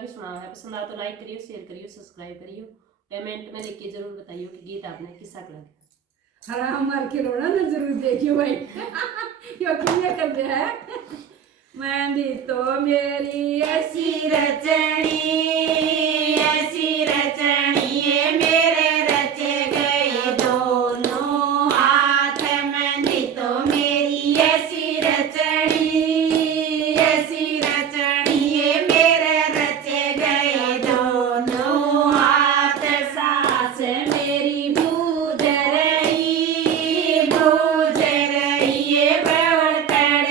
भी सुना है। पसंद आया तो लाइक करियो, शेयर करियो, सब्सक्राइब करियो। कमेंट में लिख के जरूर बताइयो कि गीत आपने किस्सा लगा। हराम मार के रोना ना जरूर देखियो भाई क्योंकि ये कर दिया है मेहंदी तो मेरी ऐसी रचनी ये मेरे रचे गए दोनों हाथ मेहंदी तो मेरी ऐसी रचनी ये मेरे रचे गए दोनों हाथ सास मेरी बूझ रही ये बर्तन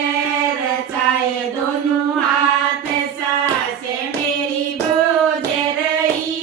रचाए दोनों हाथ सास मेरी बूझ रही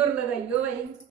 और लगाइयो भाई।